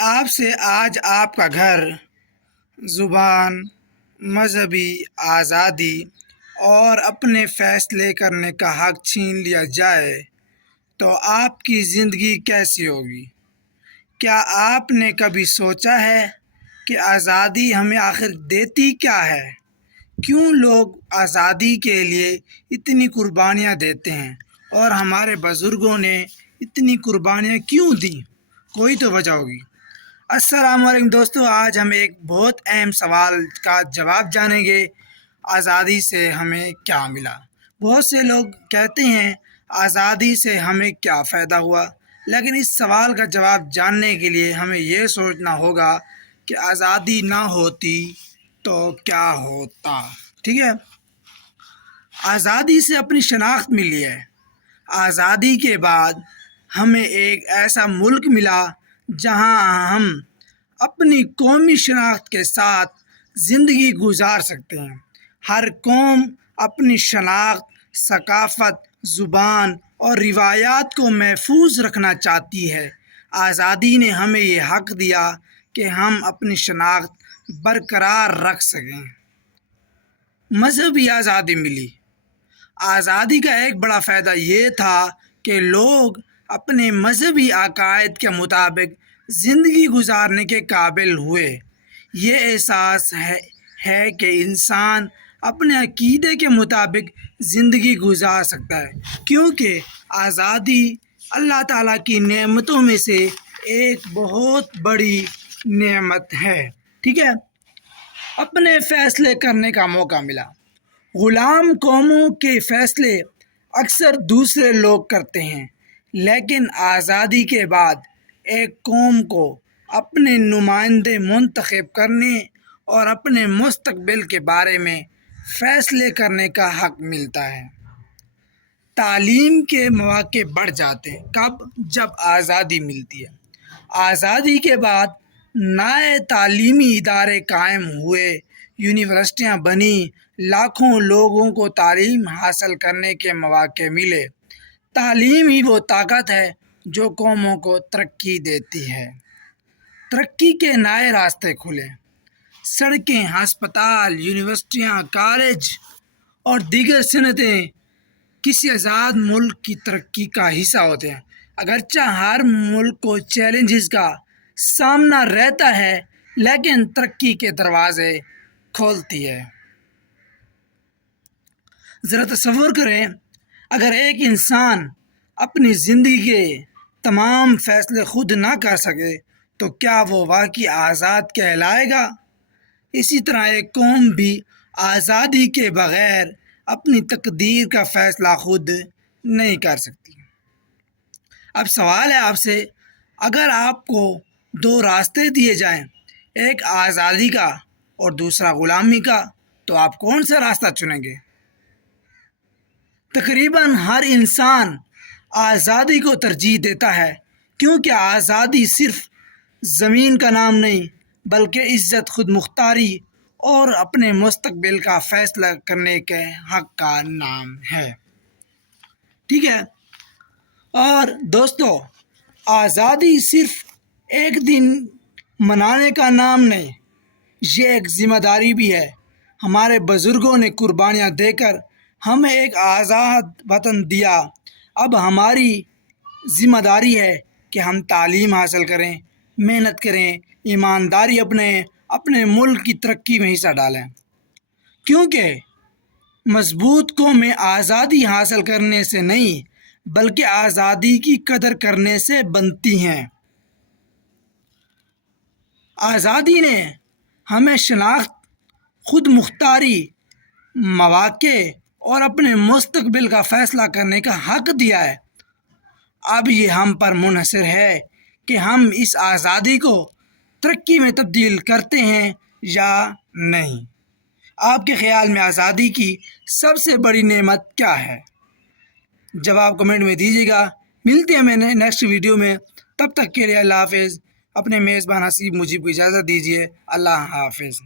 آپ سے آج آپ کا گھر، زبان، مذہبی آزادی اور اپنے فیصلے کرنے کا حق چھین لیا جائے تو آپ کی زندگی کیسی ہوگی؟ کیا آپ نے کبھی سوچا ہے کہ آزادی ہمیں آخر دیتی کیا ہے؟ کیوں لوگ آزادی کے لیے اتنی قربانیاں دیتے ہیں اور ہمارے بزرگوں نے اتنی قربانیاں کیوں دیں؟ کوئی تو وجہ ہوگی۔ السلام علیکم دوستو، آج ہم ایک بہت اہم سوال کا جواب جانیں گے۔ آزادی سے ہمیں کیا ملا؟ بہت سے لوگ کہتے ہیں آزادی سے ہمیں کیا فائدہ ہوا، لیکن اس سوال کا جواب جاننے کے لیے ہمیں یہ سوچنا ہوگا کہ آزادی نہ ہوتی تو کیا ہوتا۔ ٹھیک ہے، آزادی سے اپنی شناخت ملی ہے۔ آزادی کے بعد ہمیں ایک ایسا ملک ملا جہاں ہم اپنی قومی شناخت کے ساتھ زندگی گزار سکتے ہیں۔ ہر قوم اپنی شناخت، ثقافت، زبان اور روایات کو محفوظ رکھنا چاہتی ہے۔ آزادی نے ہمیں یہ حق دیا کہ ہم اپنی شناخت برقرار رکھ سکیں۔ مذہبی آزادی ملی۔ آزادی کا ایک بڑا فائدہ یہ تھا کہ لوگ اپنے مذہبی عقائد کے مطابق زندگی گزارنے کے قابل ہوئے۔ یہ احساس ہے کہ انسان اپنے عقیدے کے مطابق زندگی گزار سکتا ہے، کیونکہ آزادی اللہ تعالیٰ کی نعمتوں میں سے ایک بہت بڑی نعمت ہے۔ ٹھیک ہے، اپنے فیصلے کرنے کا موقع ملا۔ غلام قوموں کے فیصلے اکثر دوسرے لوگ کرتے ہیں، لیکن آزادی کے بعد ایک قوم کو اپنے نمائندے منتخب کرنے اور اپنے مستقبل کے بارے میں فیصلے کرنے کا حق ملتا ہے۔ تعلیم کے مواقع بڑھ جاتے ہیں۔ کب؟ جب آزادی ملتی ہے۔ آزادی کے بعد نئے تعلیمی ادارے قائم ہوئے، یونیورسٹیاں بنی، لاکھوں لوگوں کو تعلیم حاصل کرنے کے مواقع ملے۔ تعلیم ہی وہ طاقت ہے جو قوموں کو ترقی دیتی ہے۔ ترقی کے نئے راستے کھلے۔ سڑکیں، ہسپتال، یونیورسٹیاں، کالج اور دیگر صنعتیں کسی آزاد ملک کی ترقی کا حصہ ہوتے ہیں۔ اگرچہ ہر ملک کو چیلنجز کا سامنا رہتا ہے، لیکن ترقی کے دروازے کھولتی ہے۔ ذرا تصور کریں، اگر ایک انسان اپنی زندگی کے تمام فیصلے خود نہ کر سکے تو کیا وہ واقعی آزاد کہلائے گا؟ اسی طرح ایک قوم بھی آزادی کے بغیر اپنی تقدیر کا فیصلہ خود نہیں کر سکتی۔ اب سوال ہے آپ سے، اگر آپ کو دو راستے دیے جائیں، ایک آزادی کا اور دوسرا غلامی کا، تو آپ کون سا راستہ چنیں گے؟ تقریباً ہر انسان آزادی کو ترجیح دیتا ہے، کیونکہ آزادی صرف زمین کا نام نہیں بلکہ عزت، خود مختاری اور اپنے مستقبل کا فیصلہ کرنے کے حق کا نام ہے۔ ٹھیک ہے، اور دوستو، آزادی صرف ایک دن منانے کا نام نہیں، یہ ایک ذمہ داری بھی ہے۔ ہمارے بزرگوں نے قربانیاں دے کر ہمیں ایک آزاد وطن دیا۔ اب ہماری ذمہ داری ہے کہ ہم تعلیم حاصل کریں، محنت کریں، ایمانداری اپنے ملک کی ترقی میں حصہ ڈالیں، کیونکہ مضبوط قومیں آزادی حاصل کرنے سے نہیں بلکہ آزادی کی قدر کرنے سے بنتی ہیں۔ آزادی نے ہمیں شناخت، خود مختاری، مواقع اور اپنے مستقبل کا فیصلہ کرنے کا حق دیا ہے۔ اب یہ ہم پر منحصر ہے کہ ہم اس آزادی کو ترقی میں تبدیل کرتے ہیں یا نہیں۔ آپ کے خیال میں آزادی کی سب سے بڑی نعمت کیا ہے؟ جواب کمنٹ میں دیجیے گا۔ ملتے ہیں میں نے نیکسٹ ویڈیو میں، تب تک کے لیے اللہ حافظ۔ اپنے میزبان حسیب مجیب کو اجازت دیجیے۔ اللہ حافظ۔